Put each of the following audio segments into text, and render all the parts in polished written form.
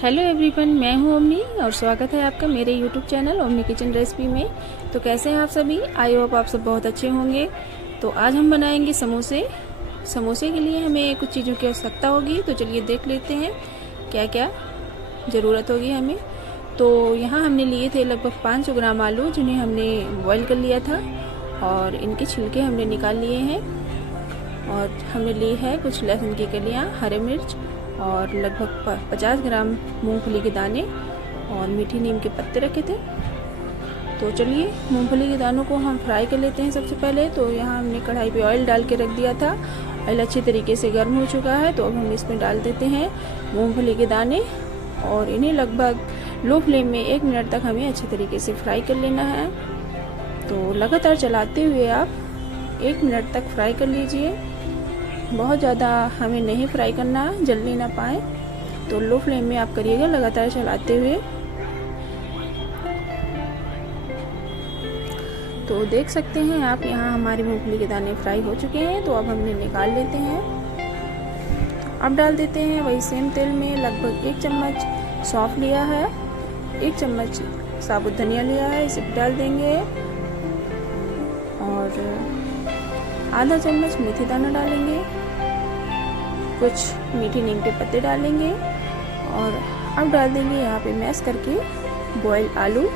Hello everyone, मैं हूं omni और स्वागत है आपका मेरे YouTube channel omni kitchen recipe में। तो कैसे हैं आप सभी? आई होप आप सब बहुत अच्छे होंगे। तो आज हम बनाएंगे समोसे। समोसे के लिए हमें कुछ चीज़ों की आवश्यकता होगी, तो चलिए देख लेते हैं क्या क्या ज़रूरत होगी हमें। तो यहाँ हमने लिए थे लगभग 500 ग्राम आलू, जिन्हें हमने बॉयल कर लिया था और इनके छिलके हमने निकाल लिए हैं। और हमने ली है कुछ लहसुन की कलियाँ, हरे मिर्च और लगभग 50 ग्राम मूंगफली के दाने और मीठी नीम के पत्ते रखे थे। तो चलिए मूंगफली के दानों को हम फ्राई कर लेते हैं सबसे पहले। तो यहाँ हमने कढ़ाई पे ऑयल डाल के रख दिया था। ऑयल अच्छे तरीके से गर्म हो चुका है, तो अब हम इसमें डाल देते हैं मूंगफली के दाने और इन्हें लगभग लो फ्लेम में 1 मिनट तक हमें अच्छे तरीके से फ्राई कर लेना है। तो लगातार चलाते हुए आप 1 मिनट तक फ्राई कर लीजिए। बहुत ज़्यादा हमें नहीं फ्राई करना, जल्दी ना पाए, तो लो फ्लेम में आप करिएगा लगातार चलाते हुए। तो देख सकते हैं आप यहाँ हमारी मूंगफली के दाने फ्राई हो चुके हैं। तो अब हमने निकाल लेते हैं। अब डाल देते हैं वही सेम तेल में लगभग 1 चम्मच सौंफ लिया है, 1 चम्मच साबुत धनिया लिया है, इसे डाल देंगे और आधा चम्मच मेथी दाना डालेंगे, कुछ मीठी नीम के पत्ते डालेंगे और अब डाल देंगे यहाँ पे मैश करके बॉयल आलू।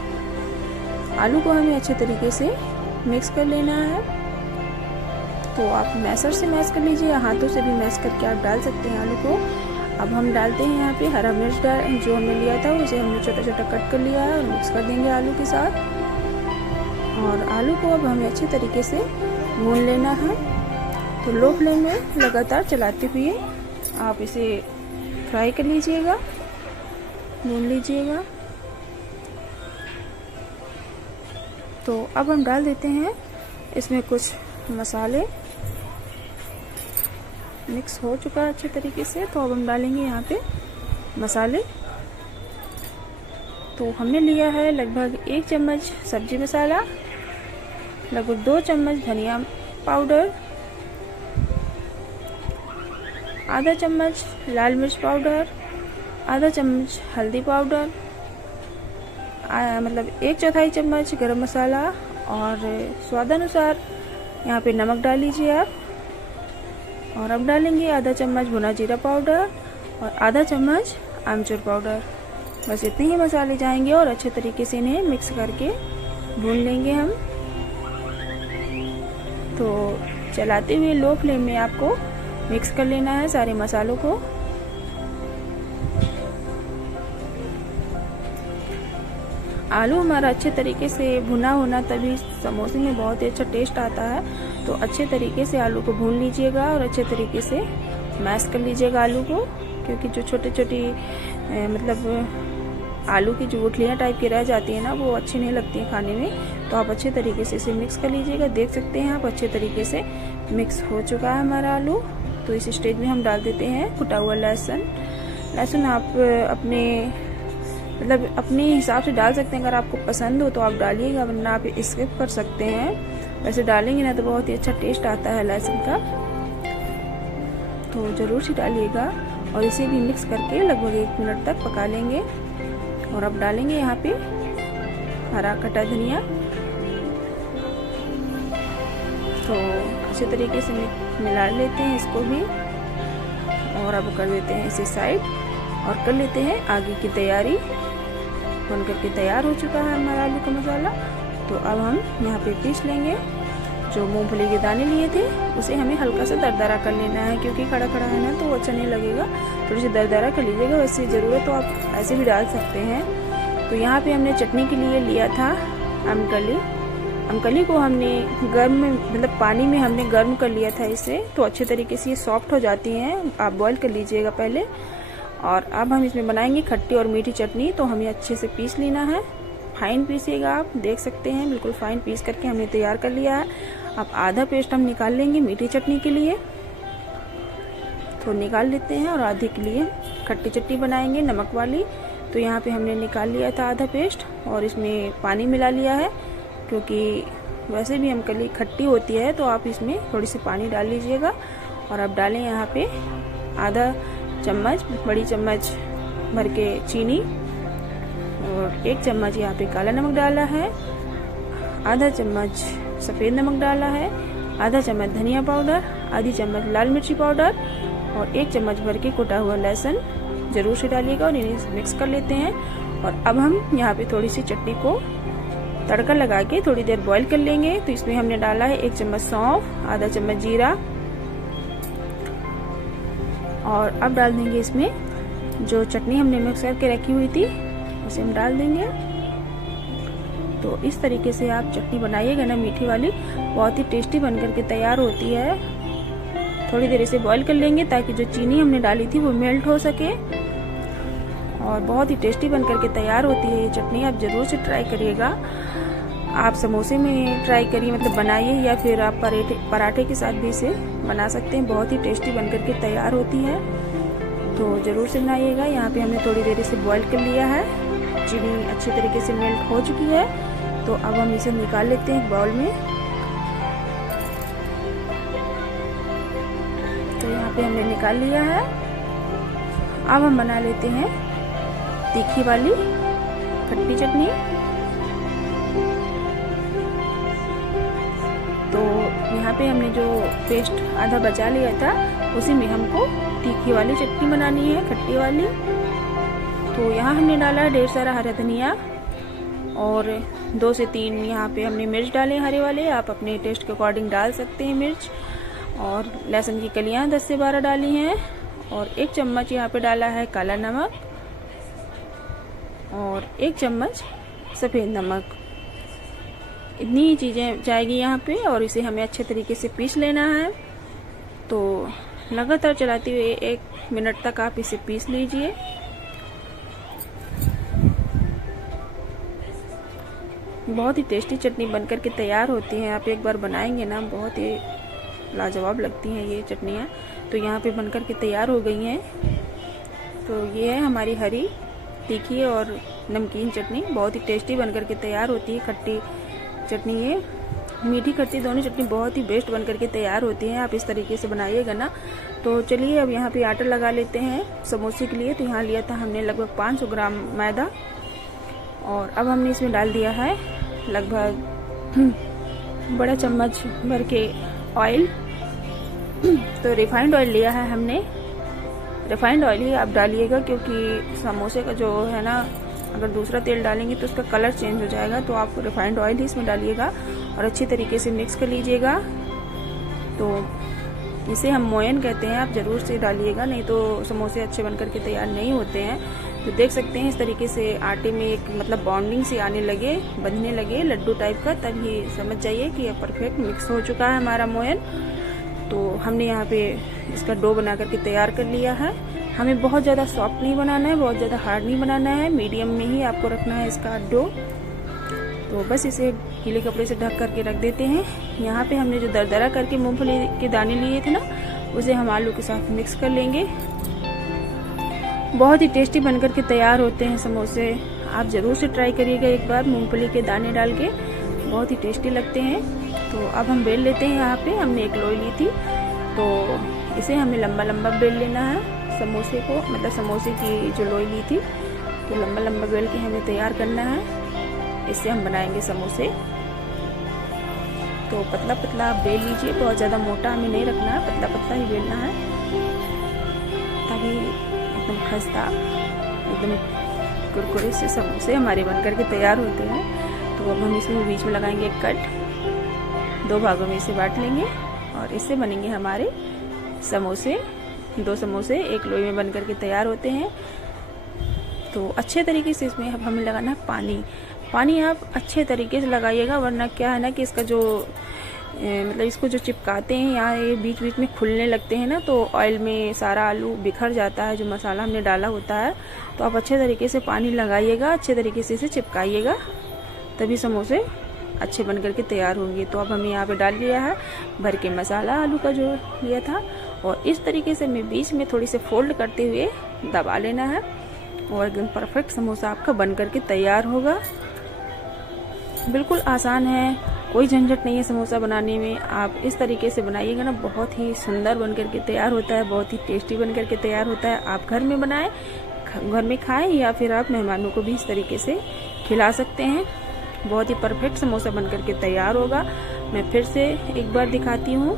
आलू को हमें अच्छे तरीके से मिक्स कर लेना है। तो आप मैशर से मैश कर लीजिए या हाथों से भी मैश करके आप डाल सकते हैं आलू को। अब हम डालते हैं यहाँ पे हरा मिर्च जो हमने लिया था उसे हमने छोटा छोटा कट कर लिया है और मिक्स कर देंगे आलू के साथ। और आलू को अब हमें अच्छे तरीके से भून लेना है। तो लो फ्लेम में लगातार चलाते हुए आप इसे फ्राई कर लीजिएगा, भून लीजिएगा। तो अब हम डाल देते हैं इसमें कुछ मसाले। मिक्स हो चुका है अच्छे तरीके से, तो अब हम डालेंगे यहाँ पे मसाले। तो हमने लिया है लगभग 1 चम्मच सब्जी मसाला, लगभग 2 चम्मच धनिया पाउडर, आधा चम्मच लाल मिर्च पाउडर, आधा चम्मच हल्दी पाउडर, मतलब 1/4 चम्मच गरम मसाला और स्वादानुसार यहाँ पे नमक डाल लीजिए आप। और अब डालेंगे आधा चम्मच भुना जीरा पाउडर और आधा चम्मच आमचूर पाउडर। बस इतने ही मसाले जाएंगे और अच्छे तरीके से इन्हें मिक्स करके भून लेंगे हम। तो चलाते हुए लो फ्लेम में आपको मिक्स कर लेना है सारे मसालों को। आलू हमारा अच्छे तरीके से भुना होना, तभी समोसे में बहुत ही अच्छा टेस्ट आता है। तो अच्छे तरीके से आलू को भून लीजिएगा और अच्छे तरीके से मैश कर लीजिएगा आलू को, क्योंकि जो छोटी छोटी मतलब आलू की जो गुठलियाँ टाइप की रह जाती है ना, वो अच्छी नहीं लगती है खाने में। तो आप अच्छे तरीके से इसे मिक्स कर लीजिएगा। देख सकते हैं आप अच्छे तरीके से मिक्स हो चुका है हमारा आलू। तो इस स्टेज में हम डाल देते हैं कुटा हुआ लहसुन। लहसुन आप अपने हिसाब से डाल सकते हैं। अगर आपको पसंद हो तो आप डालिएगा, वरना आप स्किप कर सकते हैं। वैसे डालेंगे ना तो बहुत ही अच्छा टेस्ट आता है लहसुन का, तो ज़रूर से डालिएगा। और इसे भी मिक्स करके लगभग 1 मिनट तक पका लेंगे। और अब डालेंगे यहाँ पे हरा कटा धनिया। तो अच्छे तरीके से मिला लेते हैं इसको भी और अब कर देते हैं इसे साइड और कर लेते हैं आगे की तैयारी। बन करके तैयार हो चुका है हमारा आलू का मसाला। तो अब हम यहाँ पे पीस लेंगे। जो मूंगफली के दाने लिए थे उसे हमें हल्का सा दरदरा कर लेना है, क्योंकि खड़ा खड़ा है ना तो वो अच्छा नहीं लगेगा। थोड़ी सी दरदरा कर लीजिएगा। वैसे ज़रूरत तो आप ऐसे भी डाल सकते हैं। तो यहाँ पे हमने चटनी के लिए लिया था अमकली। अमकली को हमने गर्म पानी में हमने गर्म कर लिया था इसे। तो अच्छे तरीके से ये सॉफ्ट हो जाती हैं। आप बॉईल कर लीजिएगा पहले। और अब हम इसमें बनाएंगे खट्टी और मीठी चटनी। तो हमें अच्छे से पीस लेना है, फाइन पीसिएगा आप। देख सकते हैं बिल्कुल फाइन पीस करके हमने तैयार कर लिया है। अब आधा पेस्ट हम निकाल लेंगे मीठी चटनी के लिए, तो निकाल लेते हैं। और आधे के लिए खट्टी चटनी बनाएंगे नमक वाली। तो यहाँ पे हमने निकाल लिया था आधा पेस्ट और इसमें पानी मिला लिया है, क्योंकि वैसे भी अमकली खट्टी होती है। तो आप इसमें थोड़ी सी पानी डाल लीजिएगा। और अब डालें यहाँ पे आधा चम्मच, बड़ी चम्मच भर के चीनी और 1 चम्मच यहाँ पे काला नमक डाला है, आधा चम्मच सफ़ेद नमक डाला है, आधा चम्मच धनिया पाउडर, आधी चम्मच लाल मिर्ची पाउडर और 1 चम्मच भर के कुटा हुआ लहसुन ज़रूर से डालिएगा और इन्हें मिक्स कर लेते हैं। और अब हम यहाँ पे थोड़ी सी चटनी को तड़का लगा के थोड़ी देर बॉईल कर लेंगे। तो इसमें हमने डाला है 1 चम्मच सौंफ, आधा चम्मच जीरा और अब डाल देंगे इसमें जो चटनी हमने मिक्स करके रखी हुई थी उसे हम डाल देंगे। तो इस तरीके से आप चटनी बनाइएगा ना मीठी वाली, बहुत ही टेस्टी बनकर के तैयार होती है। थोड़ी देर इसे बॉईल कर लेंगे ताकि जो चीनी हमने डाली थी वो मेल्ट हो सके और बहुत ही टेस्टी बनकर के तैयार होती है ये चटनी। आप ज़रूर से ट्राई करिएगा। आप समोसे में ट्राई करिए, मतलब बनाइए, या फिर आप पराठे के साथ भी इसे बना सकते हैं। बहुत ही टेस्टी बनकर के तैयार होती है, तो ज़रूर से बनाइएगा। यहाँ पे हमने थोड़ी देर इसे बॉईल कर लिया है, चीनी अच्छी तरीके से मेल्ट हो चुकी है। तो अब हम इसे निकाल लेते हैं एक बाउल में। तो यहाँ पे हमने निकाल लिया है। अब हम बना लेते हैं तीखी वाली खट्टी चटनी। तो यहाँ पे हमने जो पेस्ट आधा बचा लिया था उसी में हमको तीखी वाली चटनी बनानी है, खट्टी वाली। तो यहाँ हमने डाला है ढेर सारा हरा धनिया और 2 से 3 यहाँ पे हमने मिर्च डाले हरे वाले, आप अपने टेस्ट के अकॉर्डिंग डाल सकते हैं मिर्च। और लहसुन की कलियाँ 10 से 12 डाली हैं और 1 चम्मच यहाँ पे डाला है काला नमक और 1 चम्मच सफ़ेद नमक। इतनी ही चीज़ें जाएगी यहाँ पे और इसे हमें अच्छे तरीके से पीस लेना है। तो लगातार चलाते हुए 1 मिनट तक आप इसे पीस लीजिए। बहुत ही टेस्टी चटनी बनकर के तैयार होती है। आप एक बार बनाएंगे ना, बहुत ही लाजवाब लगती हैं ये चटनियाँ। तो यहाँ पे बनकर के तैयार हो गई हैं। तो ये है हमारी हरी, तीखी और नमकीन चटनी, बहुत ही टेस्टी बनकर के तैयार होती है। खट्टी चटनी, ये मीठी खट्टी दोनों चटनी बहुत ही बेस्ट बनकर के तैयार होती है। आप इस तरीके से बनाइएगा ना। तो चलिए अब यहाँ पे आटा लगा लेते हैं समोसे के लिए। तो यहाँ लिया था हमने लगभग 500 ग्राम मैदा और अब हमने इसमें डाल दिया है लगभग बड़ा चम्मच भर के ऑयल। तो रिफाइंड ऑयल लिया है हमने, रिफाइंड ऑयल ही आप डालिएगा, क्योंकि समोसे का जो है ना, अगर दूसरा तेल डालेंगे तो उसका कलर चेंज हो जाएगा। तो आप रिफाइंड ऑयल ही इसमें डालिएगा और अच्छी तरीके से मिक्स कर लीजिएगा। तो इसे हम मोयन कहते हैं, आप ज़रूर से डालिएगा, नहीं तो समोसे अच्छे बनकर के तैयार नहीं होते हैं। तो देख सकते हैं इस तरीके से आटे में एक मतलब बॉन्डिंग से आने लगे, बंधने लगे लड्डू टाइप का, तब ये समझ जाइए कि अब परफेक्ट मिक्स हो चुका है हमारा मोयन। तो हमने यहाँ पे इसका डो बना करके तैयार कर लिया है। हमें बहुत ज़्यादा सॉफ्ट नहीं बनाना है, बहुत ज़्यादा हार्ड नहीं बनाना है, मीडियम में ही आपको रखना है इसका डो। तो बस इसे गीले कपड़े से ढक करके रख देते हैं। यहाँ पे हमने जो दरदरा करके मूंगफली के दाने लिए थे ना, उसे हम आलू के साथ मिक्स कर लेंगे। बहुत ही टेस्टी बनकर के तैयार होते हैं समोसे, आप ज़रूर से ट्राई करिएगा एक बार मूंगफली के दाने डाल के, बहुत ही टेस्टी लगते हैं। तो अब हम बेल लेते हैं। यहाँ पे हमने एक लोई ली थी, तो इसे हमें लंबा लंबा बेल लेना है समोसे को, मतलब समोसे की जो लोई ली थी तो लंबा लंबा बेल के हमें तैयार करना है। इससे हम बनाएंगे समोसे। तो पतला पतला आप बेल लीजिए, बहुत ज़्यादा मोटा हमें नहीं रखना है, पतला पतला ही बेलना है ताकि एकदम खस्ता, एकदम कुरकुरे से समोसे हमारे बनकर के तैयार होते हैं। तो अब हम इसमें बीच में लगाएंगे एक कट, 2 भागों में इसे बांट लेंगे और इससे बनेंगे हमारे समोसे। 2 समोसे एक लोई में बनकर के तैयार होते हैं। तो अच्छे तरीके से इसमें अब हमें लगाना है पानी। पानी आप अच्छे तरीके से लगाइएगा, वरना क्या है ना कि इसका जो मतलब इसको जो चिपकाते हैं यहाँ ये बीच बीच में खुलने लगते हैं ना, तो ऑयल में सारा आलू बिखर जाता है जो मसाला हमने डाला होता है। तो आप अच्छे तरीके से पानी लगाइएगा, अच्छे तरीके से इसे चिपकाइएगा, तभी समोसे अच्छे बनकर के तैयार होंगे। तो अब हमने यहाँ पे डाल लिया है भर के मसाला आलू का जो लिया था, और इस तरीके से हमें बीच में थोड़ी से फोल्ड करते हुए दबा लेना है और एकदम परफेक्ट समोसा आपका बनकर के तैयार होगा। बिल्कुल आसान है, कोई झंझट नहीं है समोसा बनाने में। आप इस तरीके से बनाइएगा ना, बहुत ही सुंदर बनकर के तैयार होता है, बहुत ही टेस्टी बनकर के तैयार होता है। आप घर में बनाएं, घर में खाएं या फिर आप मेहमानों को भी इस तरीके से खिला सकते हैं। बहुत ही परफेक्ट समोसा बनकर के तैयार होगा। मैं फिर से एक बार दिखाती हूँ।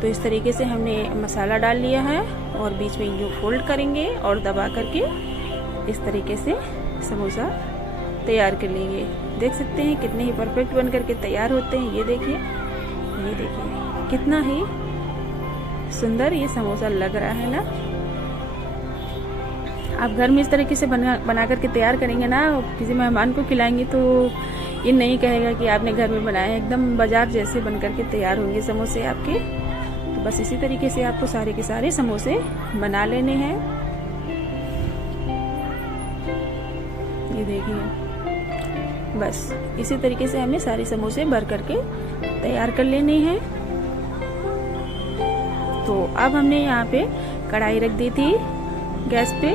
तो इस तरीके से हमने मसाला डाल लिया है और बीच में यूँ फोल्ड करेंगे और दबा करके इस तरीके से समोसा तैयार कर लेंगे। देख सकते हैं कितने ही परफेक्ट बन करके तैयार होते हैं। ये देखिए कितना ही सुंदर ये समोसा लग रहा है ना। आप घर में इस तरीके से बना करके तैयार करेंगे ना, किसी मेहमान को खिलाएंगे तो ये नहीं कहेगा कि आपने घर में बनाया। एकदम बाजार जैसे बन करके तैयार होंगे समोसे आपके। तो बस इसी तरीके से आपको सारे के सारे समोसे बना लेने हैं। ये देखिए बस इसी तरीके से हमें सारे समोसे भर करके तैयार कर लेने हैं। तो अब हमने यहाँ पे कढ़ाई रख दी थी गैस पे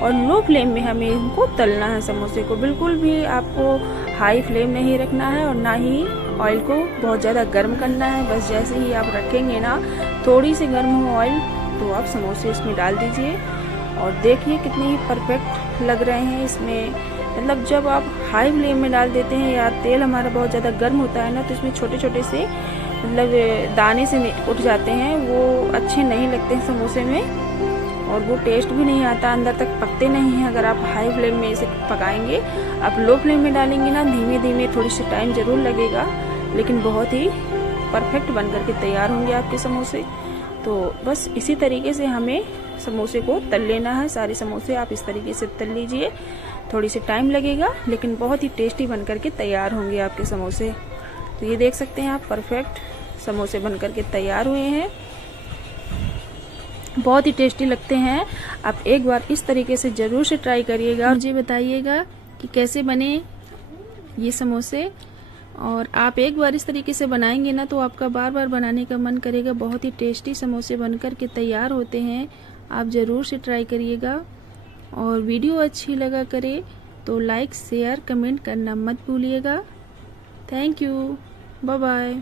और लो फ्लेम में हमें इनको तलना है। समोसे को बिल्कुल भी आपको हाई फ्लेम नहीं रखना है और ना ही ऑयल को बहुत ज़्यादा गर्म करना है। बस जैसे ही आप रखेंगे ना, थोड़ी सी गर्म हो ऑयल, तो आप समोसे इसमें डाल दीजिए और देखिए कितने ही परफेक्ट लग रहे हैं। इसमें मतलब जब आप हाई फ्लेम में डाल देते हैं या तेल हमारा बहुत ज़्यादा गर्म होता है ना, तो इसमें छोटे छोटे से मतलब दाने से उठ जाते हैं, वो अच्छे नहीं लगते हैं समोसे में और वो टेस्ट भी नहीं आता, अंदर तक पकते नहीं हैं। अगर आप हाई फ्लेम में इसे पकाएंगे, आप लो फ्लेम में डालेंगे ना, धीमे धीमे थोड़ी सी टाइम ज़रूर लगेगा, लेकिन बहुत ही परफेक्ट बन करके तैयार होंगे आपके समोसे। तो बस इसी तरीके से हमें समोसे को तल लेना है। सारे समोसे आप इस तरीके से तल लीजिए, थोड़ी सी टाइम लगेगा लेकिन बहुत ही टेस्टी बन करके तैयार होंगे आपके समोसे। तो ये देख सकते हैं आप परफेक्ट समोसे बन करके तैयार हुए हैं, बहुत ही टेस्टी लगते हैं। आप एक बार इस तरीके से ज़रूर से ट्राई करिएगा और मुझे बताइएगा कि कैसे बने ये समोसे। और आप एक बार इस तरीके से बनाएंगे ना, तो आपका बार बार बनाने का मन करेगा। बहुत ही टेस्टी समोसे बनकर के तैयार होते हैं, आप ज़रूर से ट्राई करिएगा। और वीडियो अच्छी लगा करे तो लाइक शेयर कमेंट करना मत भूलिएगा। Thank you, bye bye.